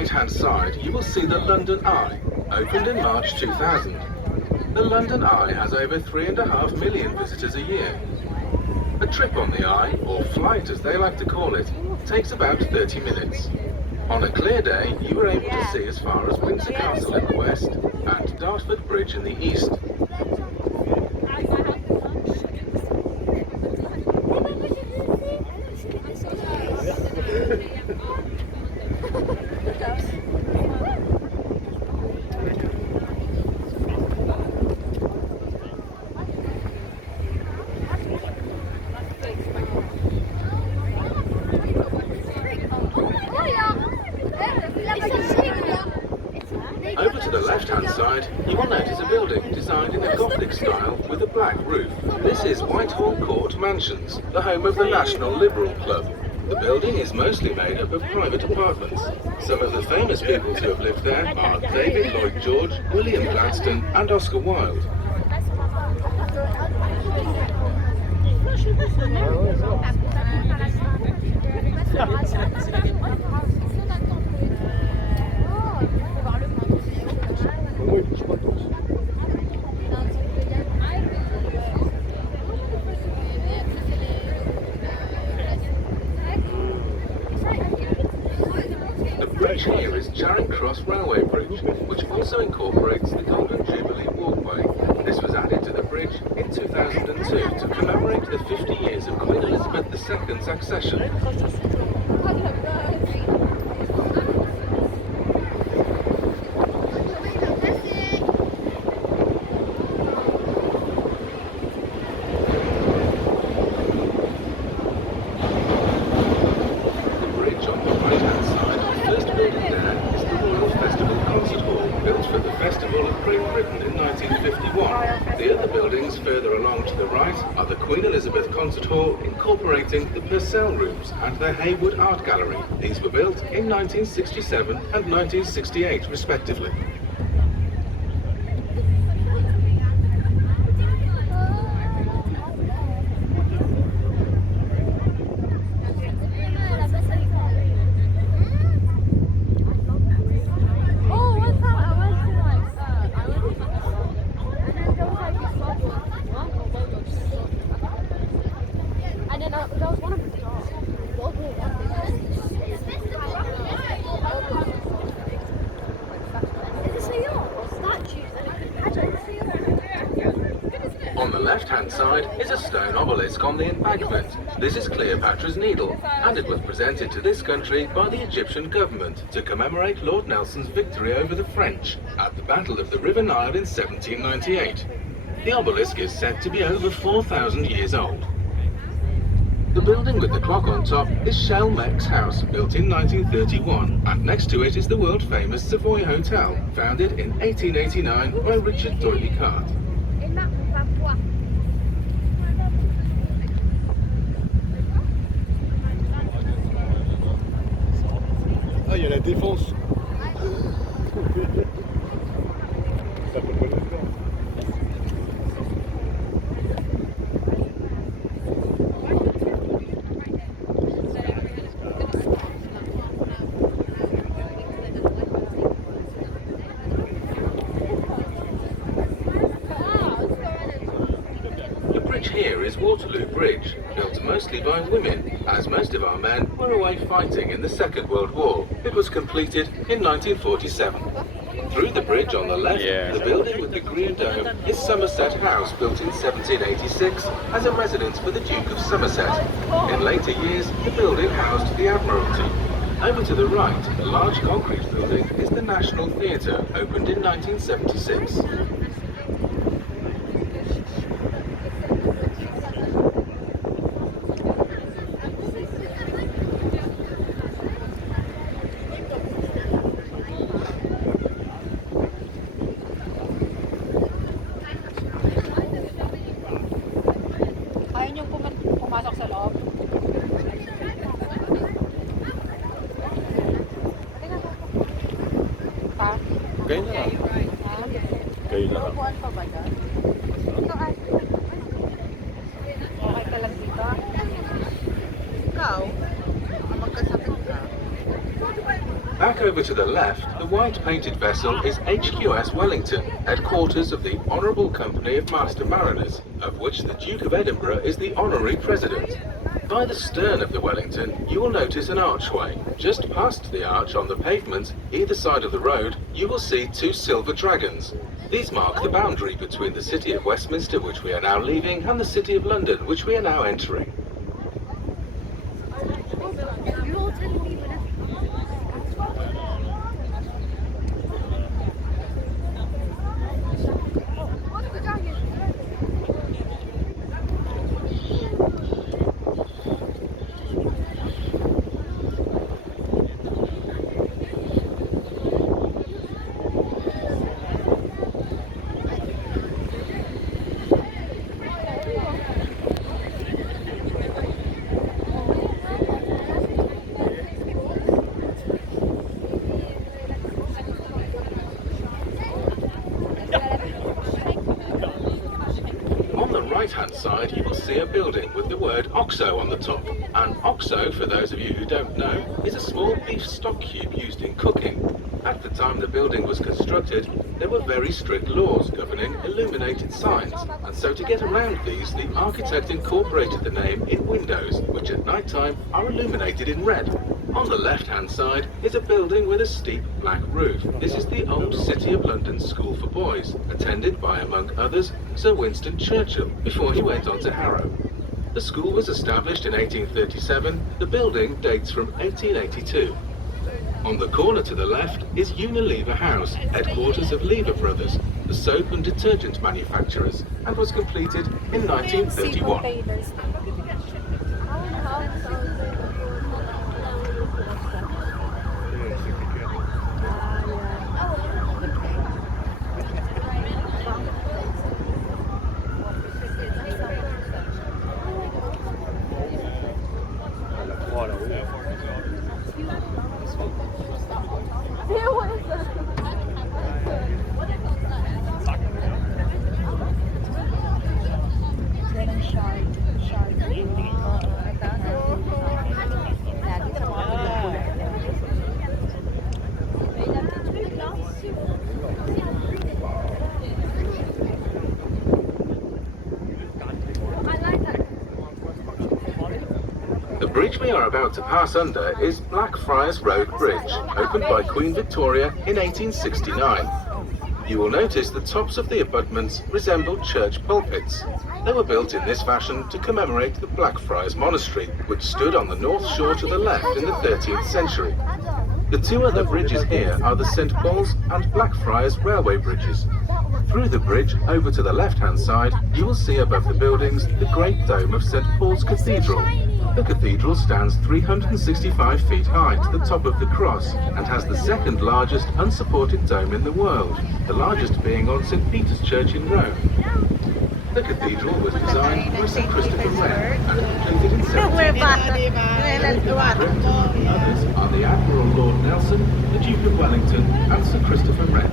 right-hand side, you will see the London Eye, opened in March 2000. The London Eye has over 3.5 million visitors a year. A trip on the Eye, or flight as they like to call it, takes about 30 minutes. On a clear day, you are able to see as far as Windsor Castle in the west and Dartford Bridge in the east. Over to the left-hand side, you will notice a building designed in a Gothic style with a black roof. This is Whitehall Court Mansions, the home of the National Liberal Club. The building is mostly made up of private apartments. Some of the famous people who have lived there are David Lloyd George, William Gladstone and Oscar Wilde. The bridge here is Charing Cross Railway Bridge, which also incorporates the Golden Jubilee Walkway. This was added to the bridge in 2002 to commemorate the 50 years of Queen Elizabeth II's accession. The other buildings further along to the right are the Queen Elizabeth Concert Hall, incorporating the Purcell Rooms and the Hayward Art Gallery. These were built in 1967 and 1968 respectively. On the left-hand side is a stone obelisk on the embankment. This is Cleopatra's Needle, and it was presented to this country by the Egyptian government to commemorate Lord Nelson's victory over the French at the Battle of the River Nile in 1798. The obelisk is said to be over 4,000 years old. The building with the clock on top is Shelmeck's House, built in 1931, and next to it is the world-famous Savoy Hotel, founded in 1889 by Richard Doyley Cart. Ah, il y a la Défense. Ça peut pas le faire. Here is Waterloo Bridge, built mostly by women, as most of our men were away fighting in the Second World War. It was completed in 1947. Through the bridge on the left, the building with the green dome is Somerset House, built in 1786 as a residence for the Duke of Somerset. In later years, the building housed the Admiralty. Over to the right, the large concrete building is the National Theatre, opened in 1976. pumasok sa loob. Pa? Kayo na lang. Ha? Kayo na lang. Upuan pa ba dyan? Ito ay. Okay ka lang dito? Ikaw? Magkasakit ka? Back over to the left, the white painted vessel is HQS Wellington, headquarters of the Honourable Company of Master Mariners, of which the Duke of Edinburgh is the honorary president. By the stern of the Wellington, you will notice an archway. Just past the arch on the pavement, either side of the road, you will see two silver dragons. These mark the boundary between the city of Westminster, which we are now leaving, and the city of London, which we are now entering. Right-hand side, you will see a building with the word OXO on the top. And OXO, for those of you who don't know, is a small beef stock cube used in cooking. At the time the building was constructed, there were very strict laws governing illuminated signs, and so to get around these, the architect incorporated the name in windows, which at night time are illuminated in red. On the left-hand side is a building with a steep black roof. This is the old City of London School for Boys, attended by, among others, Sir Winston Churchill, before he went on to Harrow. The school was established in 1837. The building dates from 1882. On the corner to the left is Unilever House, headquarters of Lever Brothers, the soap and detergent manufacturers, and was completed in 1931. The bridge we are about to pass under is Blackfriars Road Bridge, opened by Queen Victoria in 1869. You will notice the tops of the abutments resemble church pulpits. They were built in this fashion to commemorate the Blackfriars Monastery, which stood on the north shore to the left in the 13th century. The two other bridges here are the St Paul's and Blackfriars Railway bridges. Through the bridge, over to the left-hand side, you will see above the buildings the great dome of St Paul's Cathedral. The cathedral stands 365 feet high to the top of the cross and has the second largest unsupported dome in the world, the largest being on St Peter's Church in Rome. The cathedral was designed by Sir Christopher Wren and completed in 1780. Others are the Admiral Lord Nelson, the Duke of Wellington, and Sir Christopher Wren.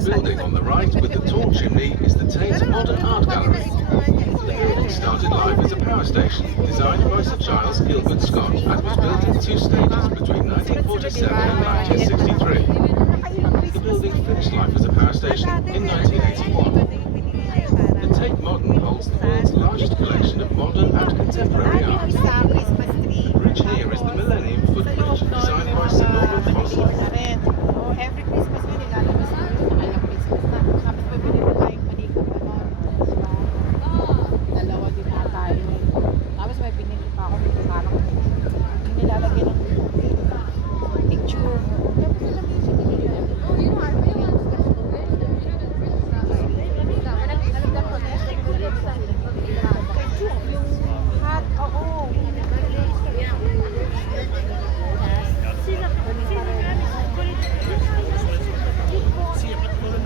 Building on the right with the tall chimney is the Thames Modern Art Gallery. The building started life as a power station designed by Sir Giles Gilbert Scott and was built in 2 stages between 1947 and 1963. The building finished life as a power station in 1981. The Tate Modern holds the world's largest collection of modern and contemporary art. The bridge here is the Millennium Footbridge, designed by Sir Norman Foster. Every Christmas may nilalabas na alam Christmas na. Tapos pabili ko tayong manikot dalawa din na tayo. Tapos may binili pa ako ng parang nilalagay ng picture.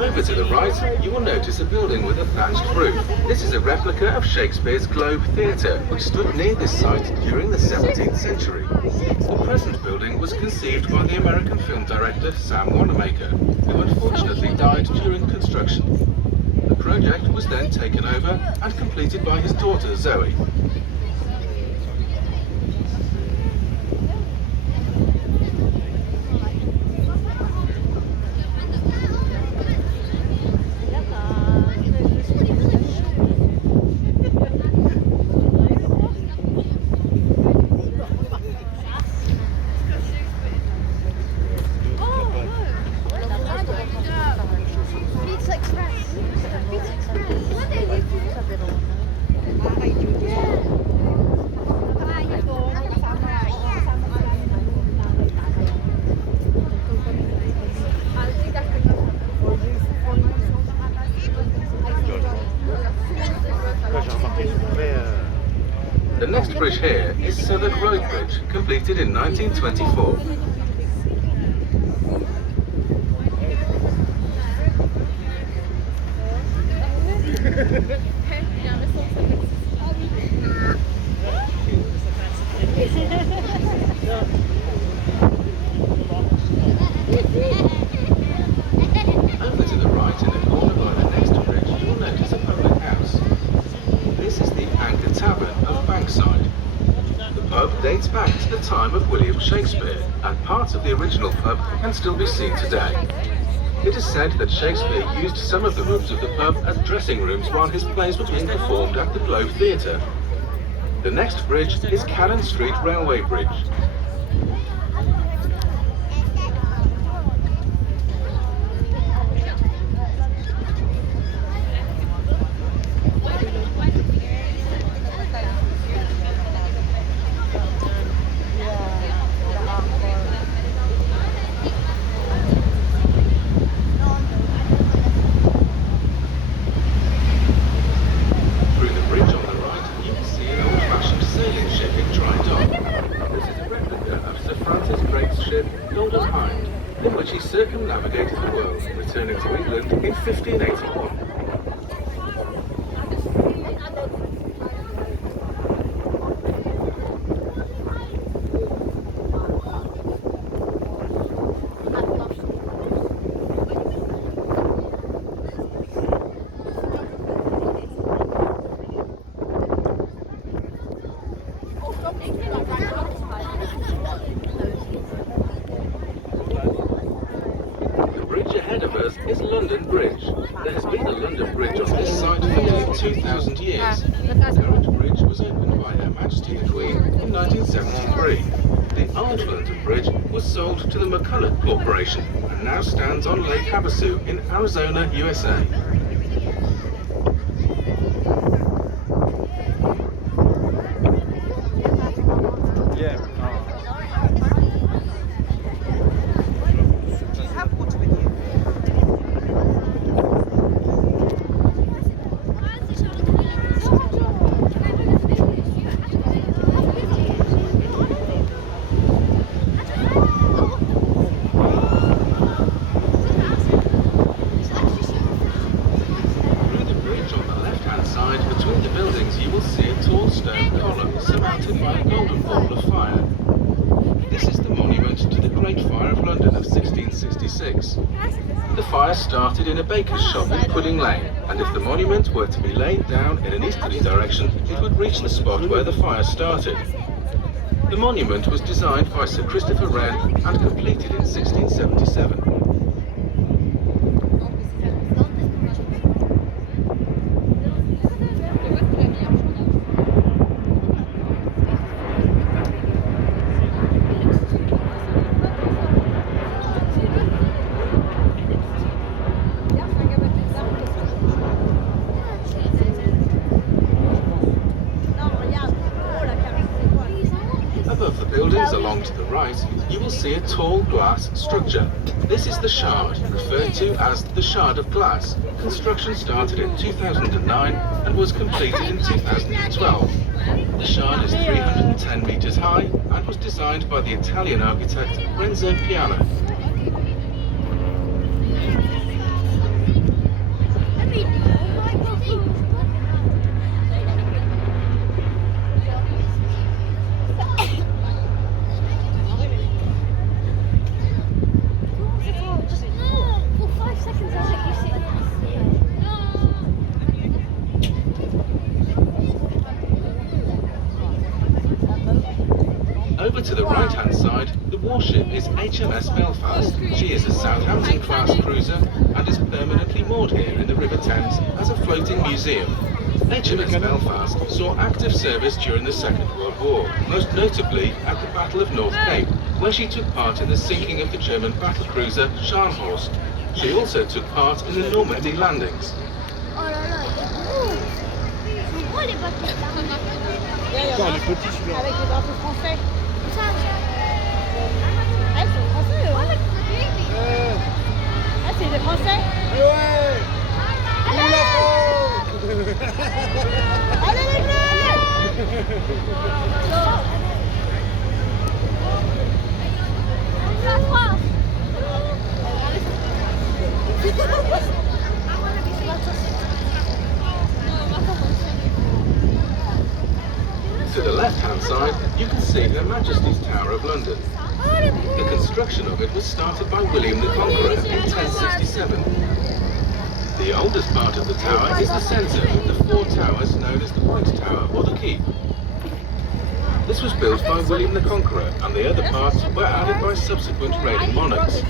Over to the right, you will notice a building with a thatched roof. This is a replica of Shakespeare's Globe Theatre, which stood near this site during the 17th century. The present building was conceived by the American film director Sam Wanamaker, who unfortunately died during construction. The project was then taken over and completed by his daughter Zoe. The next bridge here is Southwark Road Bridge, completed in 1924. Over to the right in the corner by the next bridge, you will notice a public house. This is the Anchor Tavern of Bankside. The pub dates back to the time of William Shakespeare, and parts of the original pub can still be seen today. It is said that Shakespeare used some of the rooms of the pub as dressing rooms while his plays were being performed at the Globe Theatre. The next bridge is Cannon Street Railway Bridge. In which he circumnavigated the world, returning to England in 1581. Is London Bridge. There has been a London Bridge on this site for nearly 2,000 years. The current bridge was opened by Her Majesty the Queen in 1973. The old London Bridge was sold to the McCulloch Corporation and now stands on Lake Havasu in Arizona, USA. The fire started in a baker's shop in Pudding Lane, and if the monument were to be laid down in an easterly direction, it would reach the spot where the fire started. The monument was designed by Sir Christopher Wren and completed in 1677. Above the buildings along to the right, you will see a tall glass structure. This is the Shard, referred to as the Shard of Glass. Construction started in 2009 and was completed in 2012. The Shard is 310 meters high and was designed by the Italian architect Renzo Piano. Over to the right-hand side, the warship is HMS Belfast. She is a Southampton-class cruiser and is permanently moored here in the River Thames as a floating museum. HMS Belfast saw active service during the Second World War, most notably at the Battle of North Cape, where she took part in the sinking of the German battlecruiser Scharnhorst. She also took part in the Normandy landings. Attends, il est petit celui-là. Avec les drapeaux français. Ah, ils sont français, eux. Ah, c'est des français. Ouais. Vive la France. Allez les bleus. La France. To the left-hand side, you can see Her Majesty's Tower of London. The construction of it was started by William the Conqueror in 1067. The oldest part of the tower is the centre of the four towers known as the White Tower or the Keep. This was built by William the Conqueror, and the other parts were added by subsequent reigning monarchs.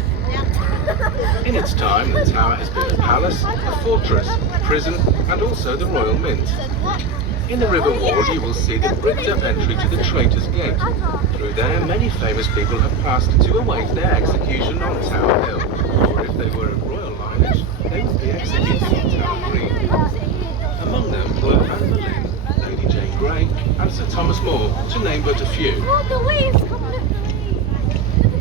In its time, the tower has been a palace, a fortress, prison, and also the Royal Mint. In the River Ward, you will see the bricked-up entry to the Traitor's Gate. Through there, many famous people have passed to await their execution on Tower Hill, or if they were of royal lineage, they would be executed on Tower Green. Among them were Anne Boleyn, Lady J-ELRAY, and Sir Thomas More, to name but a few. Oh, the waves! Come look, the waves! Look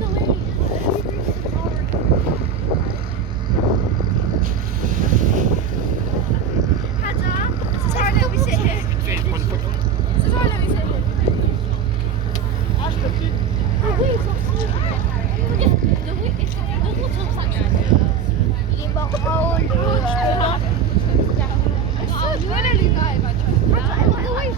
at the waves!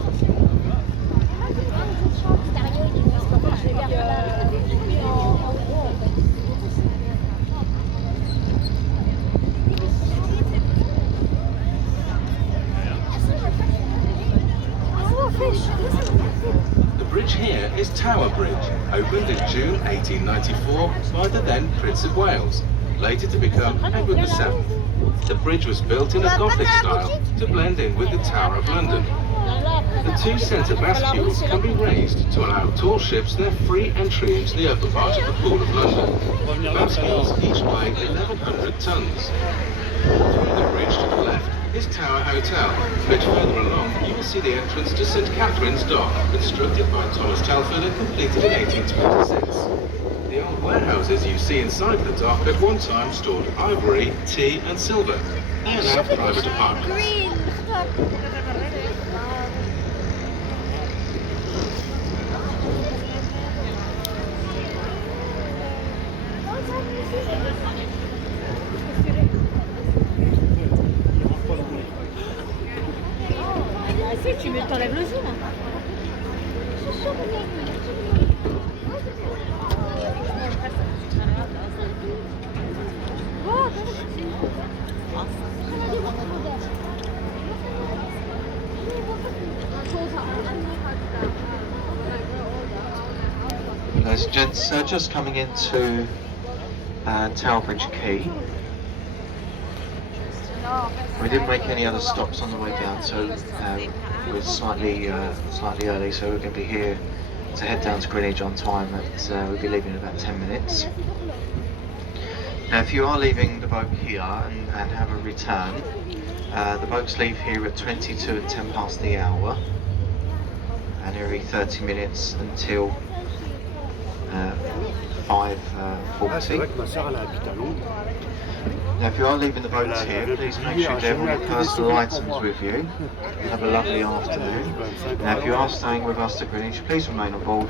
The bridge here is Tower Bridge, opened in June 1894 by the then Prince of Wales, later to become Edward VII. The bridge was built in a Gothic style to blend in with the Tower of London. The two centre bascules can be raised to allow tall ships their free entry into the upper part of the Pool of London. Bascules each weigh 1,100 tons. Through the bridge to the left is Tower Hotel. A bit further along, you will see the entrance to St Catherine's Dock, constructed by Thomas Telford and completed in 1826. The old warehouses you see inside the dock at one time stored ivory, tea and silver. They are now private apartments. Green! Stop! Tu t'enlèves le zoom. Ladies and gents, just coming into Tower Bridge Quay. We didn't make any other stops on the way down, so we're slightly early, so we're going to be here to head down to Greenwich on time. We'll be leaving in about 10 minutes. Now, if you are leaving the boat here and have a return, the boats leave here at 22 and 10 past the hour, and every 30 minutes until 5:40. Now, if you are leaving the boats here, please make sure you have all your personal items with you. Have a lovely afternoon. Now, if you are staying with us at Greenwich, please remain on board.